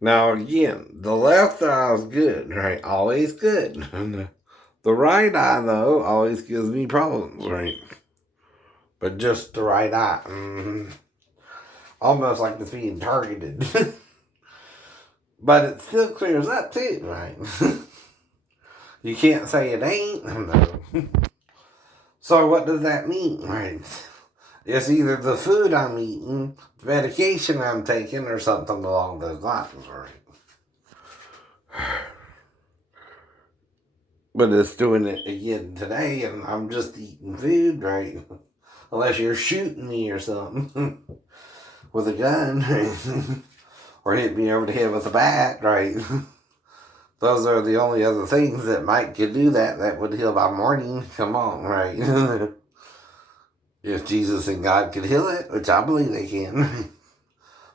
Now again, the left eye is good, right? Always good. The right eye, though, always gives me problems, right? But just the right eye. Almost like it's being targeted. But it still clears up, too, right? You can't say it ain't. No. So what does that mean, right? It's either the food I'm eating, medication I'm taking, or something along those lines, right? But it's doing it again today, and I'm just eating food, right? Unless you're shooting me or something with a gun, right? Or hit me over the head with a bat, right? Those are the only other things that might could do that. That would heal by morning. Come on, right? If Jesus and God could heal it, which I believe they can.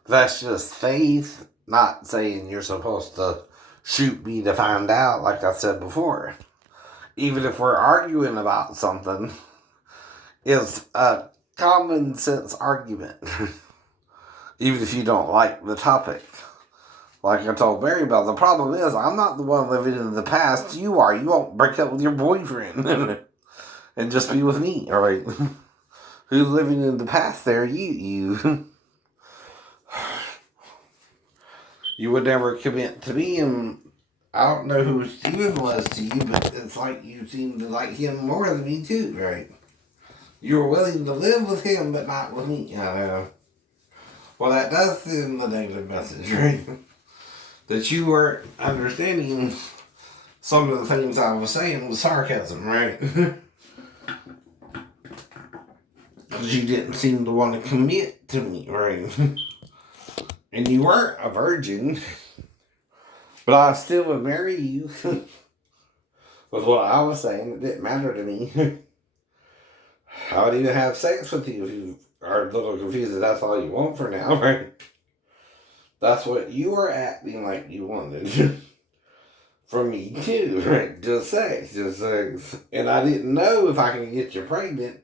That's just faith, not saying you're supposed to shoot me to find out, like I said before. Even if we're arguing about something, it's a common sense argument. Even if you don't like the topic. Like I told Maribel, the problem is I'm not the one living in the past. You are. You won't break up with your boyfriend and just be with me, all right? Who's living in the past there? You. You would never commit to me, and I don't know who Steven was to you, but it's like you seem to like him more than me too, right? You were willing to live with him, but not with me. Well, that does send the negative message, right? That you weren't understanding some of the things I was saying with sarcasm, right? Because you didn't seem to want to commit to me, right? And you weren't a virgin, but I still would marry you. Was what I was saying. It didn't matter to me. I would even have sex with you if you are a little confused that that's all you want for now, right? That's what you were acting like you wanted. From me too, right? Just sex, just sex. And I didn't know if I could get you pregnant.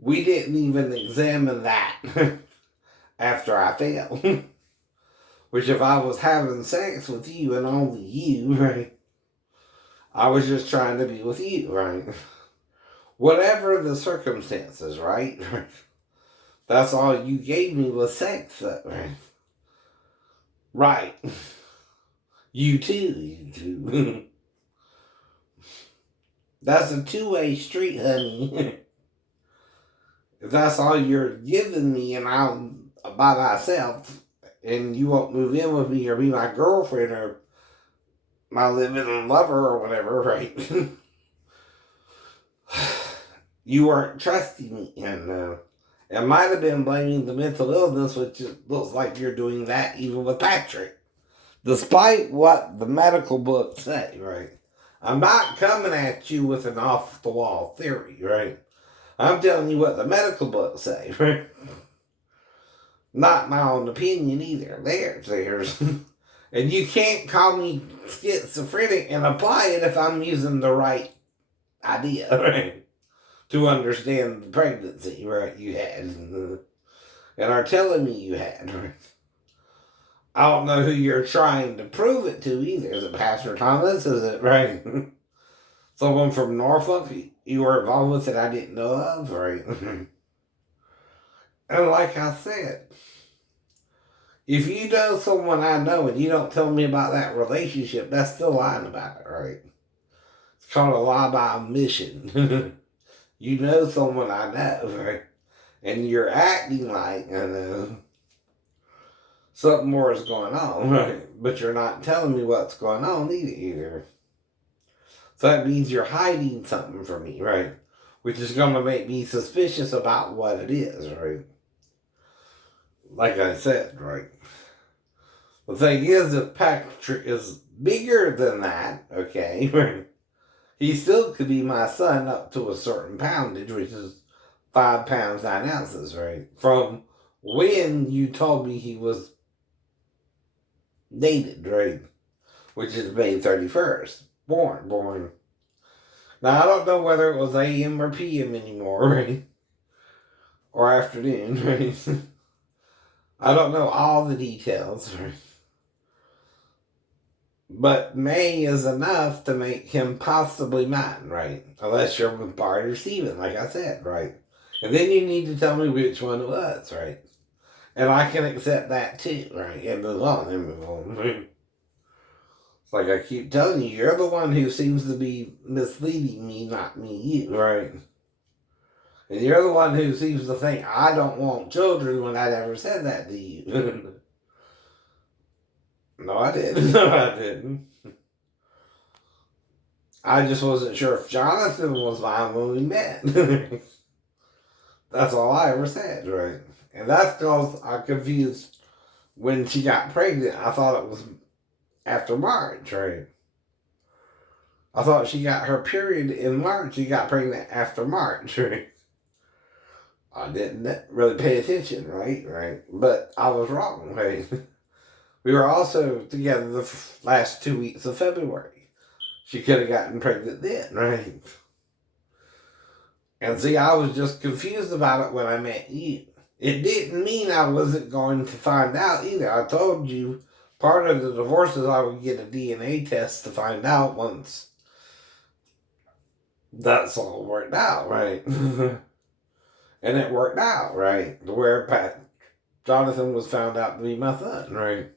We didn't even examine that after I failed. Which if I was having sex with you and only you, right? I was just trying to be with you, right? Whatever the circumstances, right? That's all you gave me was sex, right? Right. You too. That's a two-way street, honey. If that's all you're giving me and I'm by myself and you won't move in with me or be my girlfriend or my living lover or whatever, right? You weren't trusting me, and it might have been blaming the mental illness, which looks like you're doing that even with Patrick. Despite what the medical books say, right? I'm not coming at you with an off the wall theory, right? I'm telling you what the medical books say, right? Not my own opinion either. Theirs. And you can't call me schizophrenic and apply it if I'm using the right idea, right? To understand the pregnancy, right, you had. And are telling me you had, right? I don't know who you're trying to prove it to either. Is it Pastor Thomas? Is it, right? Someone from Norfolk you were involved with that I didn't know of, right? And like I said, if you know someone I know and you don't tell me about that relationship, that's still lying about it, right? It's called a lie by omission. You know someone I know, right? And you're acting like, something more is going on, right? But you're not telling me what's going on either. So that means you're hiding something from me, right? Which is going to make me suspicious about what it is, right? Like I said, right? The thing is, if Patrick is bigger than that, okay, right? He still could be my son up to a certain poundage, which is 5 pounds 9 ounces, right? From when you told me he was dated, right? Which is May 31st. Born. Now, I don't know whether it was AM or PM anymore, right? Or afternoon, right? I don't know all the details, right? But May is enough to make him possibly mine, right? Unless you're with Bart or Steven, like I said, right? And then you need to tell me which one it was, right? And I can accept that too, right? And move on and move on. It's like I keep telling you, you're the one who seems to be misleading me, not me, you, right? And you're the one who seems to think I don't want children when I never said that to you. No, I didn't. No, I didn't. I just wasn't sure if Jonathan was mine when we met. That's all I ever said, right? And that's because I confused when she got pregnant. I thought it was after March, right? I thought she got her period in March. She got pregnant after March, right? I didn't really pay attention, right? Right. But I was wrong, right? We were also together the last 2 weeks of February. She could have gotten pregnant then, right? And see, I was just confused about it when I met you. It didn't mean I wasn't going to find out either. I told you part of the divorce is I would get a DNA test to find out once that's all worked out, right? And it worked out, right? Where Jonathan was found out to be my son, right?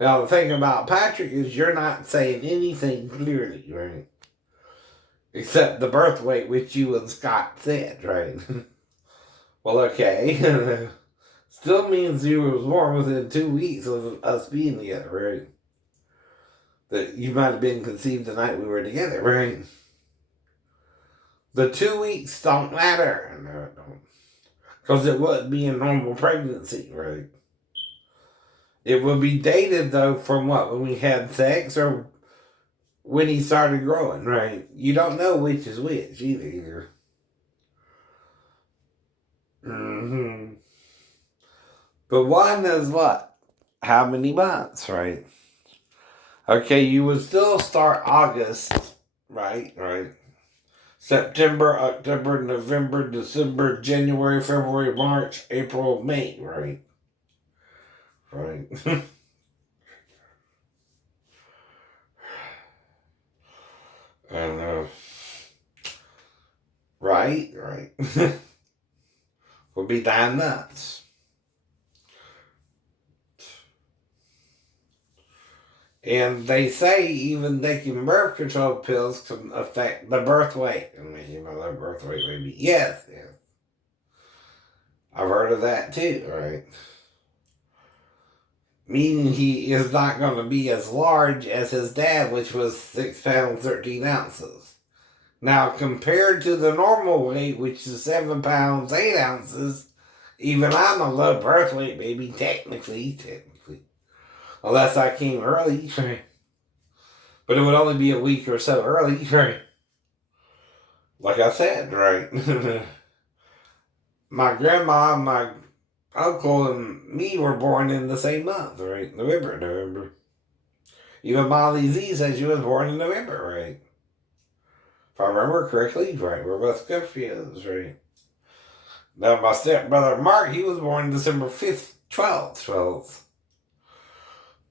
Now, the thing about Patrick is you're not saying anything clearly, right? Except the birth weight, which you and Scott said, right? Well, okay. Still means you was born within 2 weeks of us being together, right? That you might have been conceived the night we were together, right? The 2 weeks don't matter. No, it don't. Because it wouldn't be a normal pregnancy, right? It would be dated, though, from what? When we had sex or when he started growing, right? You don't know which is which either. Mm-hmm. But one is what? How many months, right? Okay, you would still start August, right? Right. September, October, November, December, January, February, March, April, May, right? Right. And, right. Would be 9 months. And they say even taking birth control pills can affect the birth weight. I mean, the birth weight may be. Yes. I've heard of that too, right? Meaning he is not going to be as large as his dad, which was 6 pounds, 13 ounces. Now, compared to the normal weight, which is 7 pounds, 8 ounces, even I'm a low birth weight, maybe technically. Unless I came early, right? But it would only be a week or so early, right? Like I said, right? My grandma, my uncle, and me were born in the same month, right? November. Even Molly Z said she was born in November, right? If I remember correctly, right? We're both Scorpios, right? Now, my stepbrother Mark, he was born December 5th, 12th.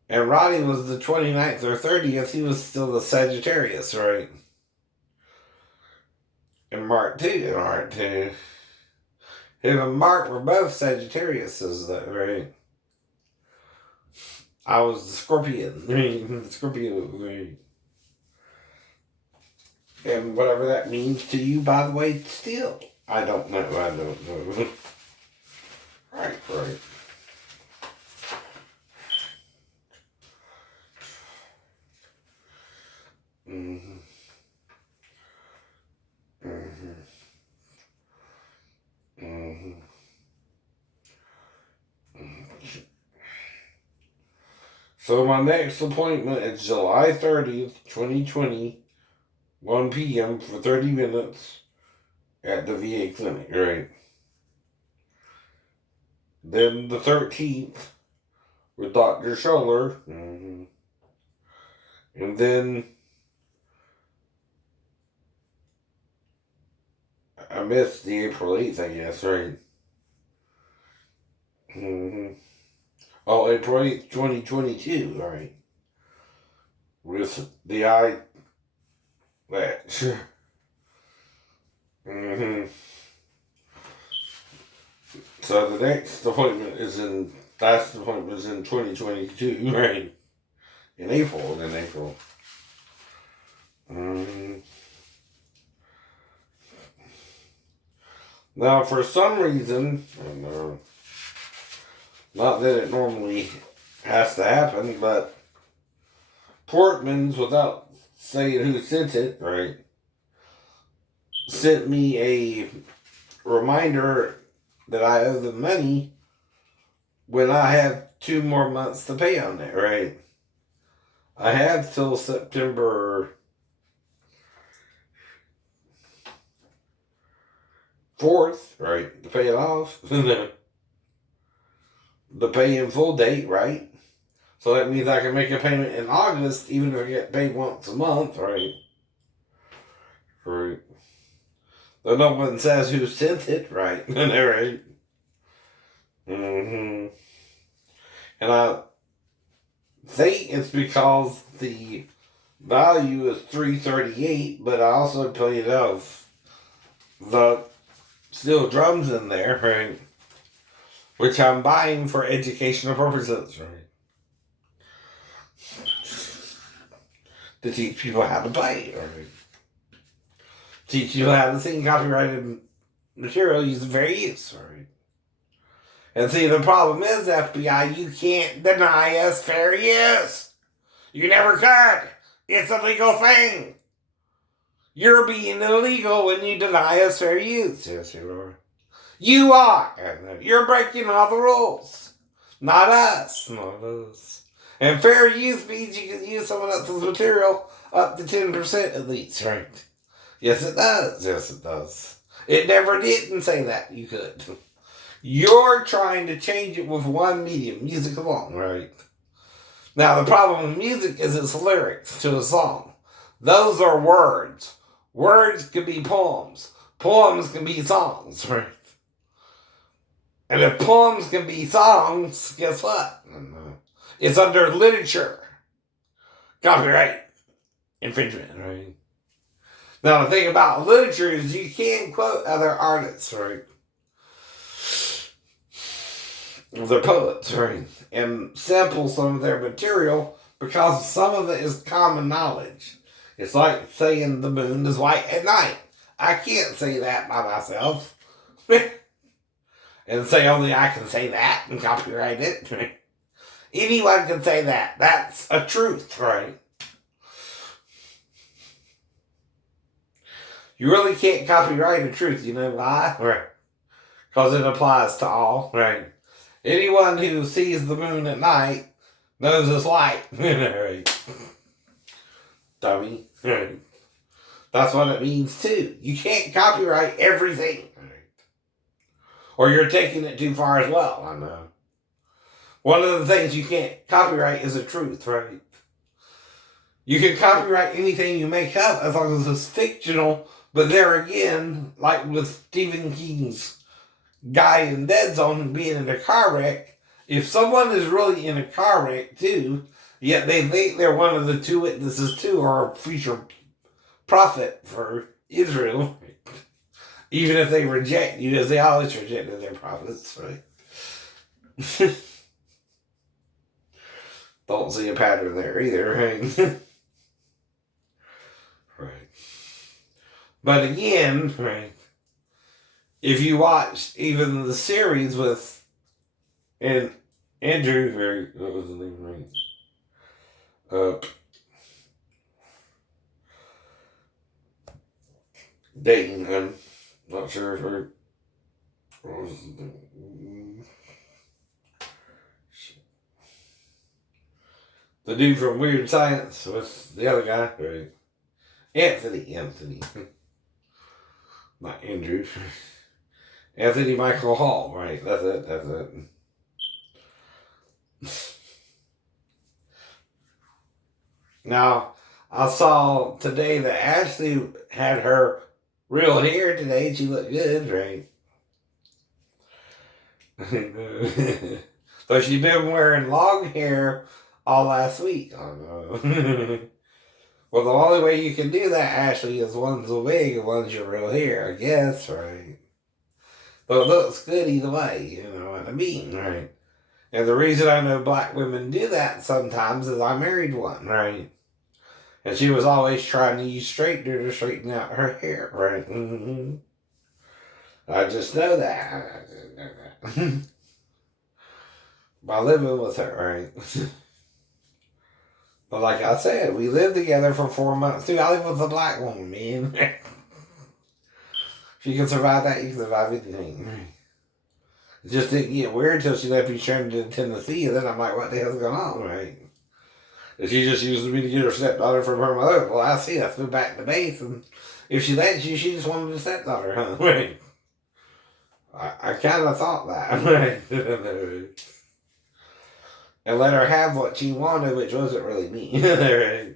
And Roddy was the 29th or 30th. He was still the Sagittarius, right? And Mark too. Him and Mark were both Sagittariuses, though, right? I was the Scorpion. Scorpio, right? And whatever that means to you, by the way, still, I don't know. Right. Mm-hmm. So my next appointment is July 30th, 2020, 1 p.m. for 30 minutes at the VA clinic, right? Then the 13th with Dr. Scholler. Mm-hmm. And then I missed the April 8th, I guess, right? Mm-hmm. Oh, April 8th, 2022, right? with the eye patch. Mm-hmm. So the next appointment is last appointment is in 2022, right? In April. Now, for some reason, and, not that it normally has to happen, but Portman's, without saying who sent it, right, sent me a reminder that I owe them money when I have 2 more months to pay on it, right? I have till September 4th, right, to pay it off. The pay in full date, right? So that means I can make a payment in August, even if I get paid once a month, right? Right. Though no one says who sent it, right? Right. Mm-hmm. And I think it's because the value is $338, but I also paid off the steel drums in there, right? Which I'm buying for educational purposes, right? To teach people how to play, right? Teach you how to sing copyrighted material using fair use, right? And see, the problem is, FBI, you can't deny us fair use. You never could. It's a legal thing. You're being illegal when you deny us fair use. Yes, you are. You are. You're breaking all the rules. Not us. Not us. And fair use means you can use someone else's material up to 10% at least, right? Yes, it does. Yes, it does. It never didn't say that you could. You're trying to change it with one medium, music alone, right? Now, the problem with music is its lyrics to a song. Those are words. Words can be poems. Poems can be songs, right? And if poems can be songs, guess what? It's under literature. Copyright infringement, right? Now, the thing about literature is you can quote other artists, right? They're poets, right? And sample some of their material because some of it is common knowledge. It's like saying the moon is white at night. I can't say that by myself. And say only I can say that and copyright it. Anyone can say that. That's a truth, right? You really can't copyright a truth, you know why? Right. Because it applies to all, right? Anyone who sees the moon at night knows it's light. Right. Dummy. Right. That's what it means too. You can't copyright everything. Right. Or you're taking it too far as well. I know. One of the things you can't copyright is the truth, right? You can copyright anything you make up as long as it's fictional, but there again, like with Stephen King's guy in Dead Zone being in a car wreck, if someone is really in a car wreck too, yet they think they're one of the 2 witnesses too, or a future prophet for Israel, even if they reject you, as they always rejected their prophets, right? Don't see a pattern there either, right? Right. But again, right, if you watch even the series with Andrew, what was the name, right? Dayton, I'm not sure if what was the dude from Weird Science with the other guy, right? Anthony. Not Andrew. Anthony Michael Hall, right? That's it. Now, I saw today that Ashley had her real hair today. She looked good, right? So she's been wearing long hair all last week. Oh, no. Well, the only way you can do that, Ashley, is one's a wig and one's your real hair, I guess, right? But it looks good either way, you know what I mean, right? And the reason I know black women do that sometimes is I married one, right? And she was always trying to use straightener to straighten out her hair, right? Mm-hmm. I just know that. I just know that. By living with her, right? But like I said, we lived together for 4 months. Dude, I live with a black woman, man. If you can survive that, you can survive anything. It just didn't get weird until she left me turned to Tennessee, and then I'm like, what the hell's going on, right? And she just used me to get her stepdaughter from her mother. Well, I see. Let's move back to base, and if she lets you, she just wanted a stepdaughter, huh? Right? I kind of thought that, right? And let her have what she wanted, which wasn't really me. Right?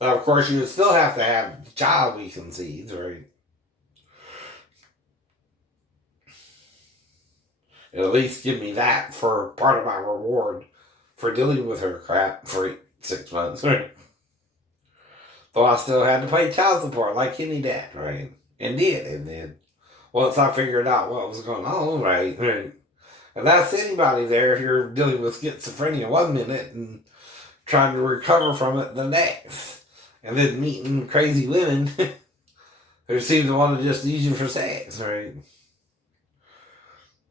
Now, of course, you would still have to have the child we conceived, right? At least give me that for part of my reward for dealing with her crap for 6 months, right? Though I still had to pay child support like any dad, right? And did, and then once I figured out what was going on, right? And that's anybody there if you're dealing with schizophrenia 1 minute and trying to recover from it the next. And then meeting crazy women who seem to want to just use you for sex, right?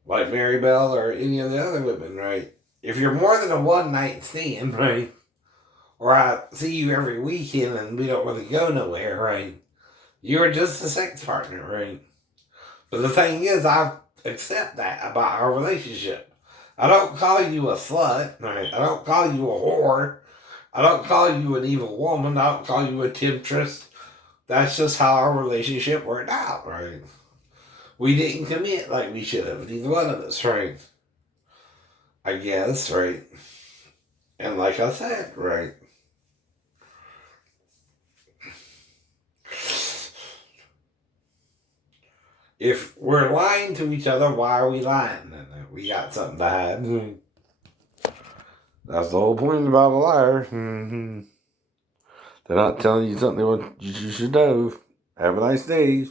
Like Mary Bell or any of the other women, right? If you're more than a one night stand, right? Or I see you every weekend and we don't really go nowhere, right? You're just a sex partner, right? But the thing is, I accept that about our relationship. I don't call you a slut, right? I don't call you a whore. I don't call you an evil woman. I don't call you a temptress. That's just how our relationship worked out, right? We didn't commit like we should have, neither one of us, right? I guess, right? And like I said, right? If we're lying to each other, why are we lying? We got something to hide. That's the whole point about a liar. Mm-hmm. They're not telling you something you should know. Have a nice day.